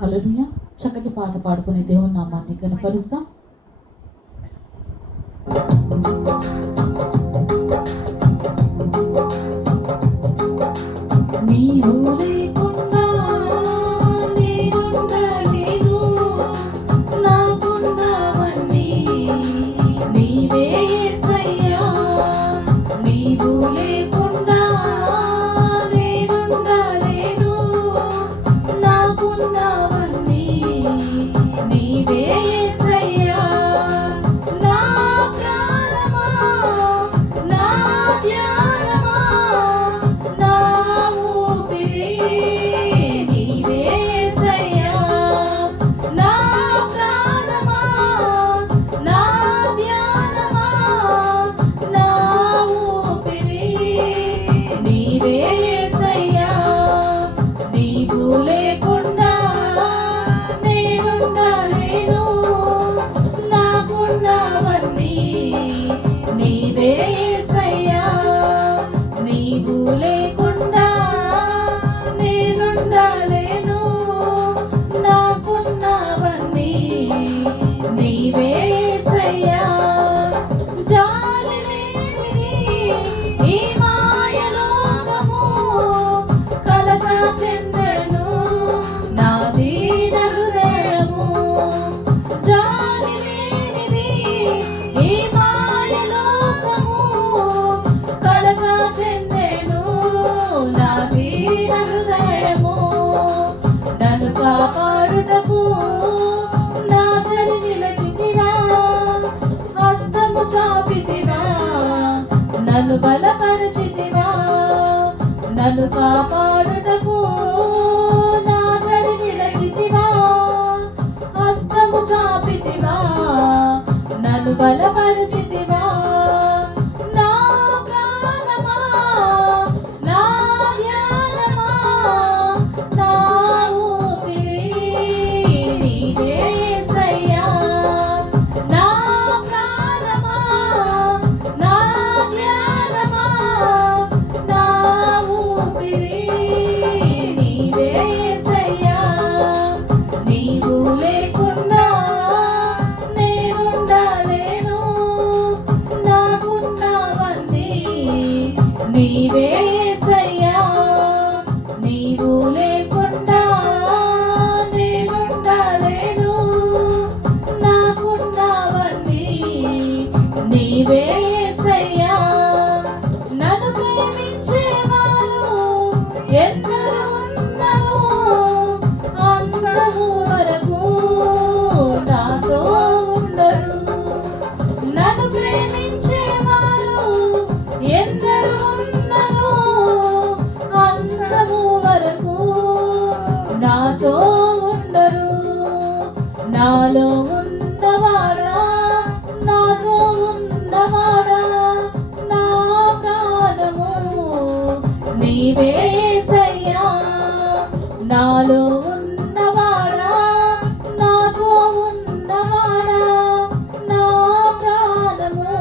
హల్లెలూయా. చక్కటి పాట పాడుకుని దేవుని నామాన్ని కనపరుస్తాం. నీవు లేకుండా నేనుండలేను, నాకున్నవన్నీ నీవే యేసయ్యా. నీవు లేకుండా నేనుండలేను, నాకున్నవన్నీ నీవే యేసయ్యా. నా ప్రాణమా, నా ధ్యానమా, నా ఊపిరి నీవే యేసయ్యా. నా ప్రాణమా, నా ధ్యానమా, నా ఊపిరి నీవే యేసయ్యా. నీవు లేకుండా నేనుండలేను, నాకున్నవన్నీ నీవే యేసయ్యా. నీవు లేకుండా నేనుండలేను, నాకున్నవన్నీ నీవే యేసయ్యా. జాలి లేనిది ఈ మాయలోకము, కలత చెందెను నా దీన హృదయము. జాలి లేనిది ఈ మాయలోకము, కలత చెందెను నా దీన హృదయము. నన్ను కాపాడుటకు నా దరి నిలచితివా, హస్తము చాపితివా, నన్ను బలపరచితివా. నన్ను కాపాడుటకు నా దరి నిలచితివా, హస్తము చాపితివా, నన్ను బలపరచితివా. నా ప్రాణమా, నా ధ్యానమా, నా ఊపిరి నీవే యేసయ్యా. నా ప్రాణమా, నా ధ్యానమా, నా ఊపిరి నీవే యేసయ్యా. నీవు లేకుండా నేనుండలేను, నాకున్నవన్నీ నీవే యేసయ్యా. నీవు లేకుండా నేనుండలేను, నాకున్నవన్నీ నీవే యేసయ్యా. నన్ను ప్రేమించేవారు ఎందరు ఉన్నరో, అంతము వరకు నాతో ఉండరు. నన్ను ప్రేమించేవారు ఎందరు ఉన్నరో, అంతము వరకు నాతో ఉండరు. నాలో ఉన్నవాడా, నాతో ఉన్నవాడా, నా ప్రాణము నీవే యేసయ్యా. నాలో ఉన్నవాడా, నాతో ఉన్నవాడా, నా ప్రాణము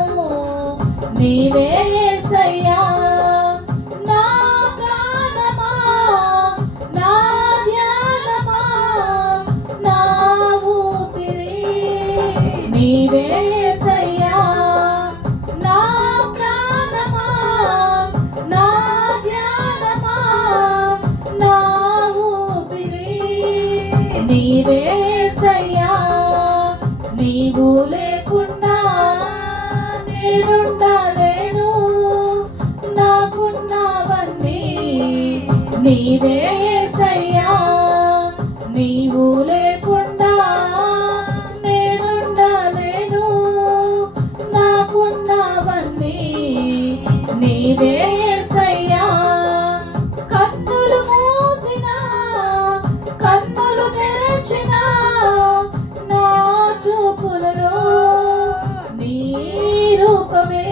నీవే యేసయ్యా. నా ప్రాణమా, నా ధ్యానమా, నా ఊపిరి నీవే యేసయ్యా. నా ప్రాణమా, నా ధ్యానమా, నా ఊపిరి నీవే యేసయ్యా. నీవు లేకుండా నేనుండలేను, నాకున్నవన్నీ నీవే యేసయ్యా. నీవు లేకుండా నేనుండలేను, నాకున్నవన్నీ నీవే యేసయ్యా. కన్నులు మూసినా, కన్నులు తెరచినా, నా చూపులలో నీ రూపమే.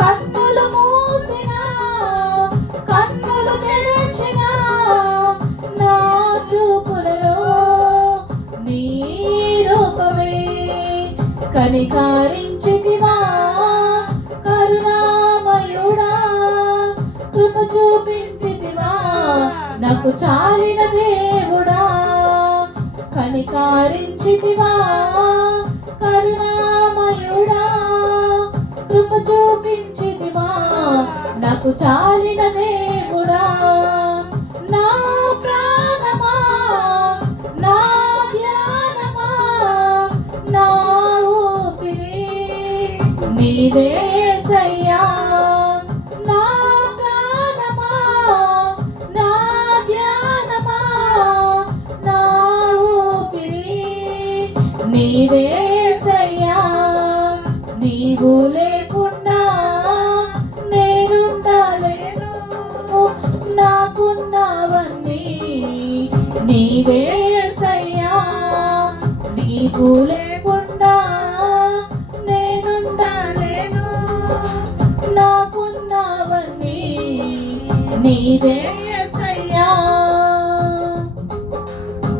కన్నులు మూసినా, కన్నులు తెరచినా, నా చూపులలో నీ రూపమే. కనికరించితివా కరుణామయుడా, కృప చూపించితివా నాకు చాలిన దేవుడా. కనికారించితివా కరుణామయుడా, కృప చూపించితివా నాకు చాలిన దేవుడా. నా ప్రాణమా, నా ధ్యానమా, నా ఊపిరి నీవే యేసయ్యా. నా ప్రాణమా, నా ధ్యానమా, నా ఊపిరి నీవే యేసయ్యా. నీవు లేకుండా నేనుండలేను, నాకున్నవన్నీ నీవే యేసయ్యా. నీవు లేకుండా నేనుండలేను, నాకున్నవన్నీ నీవే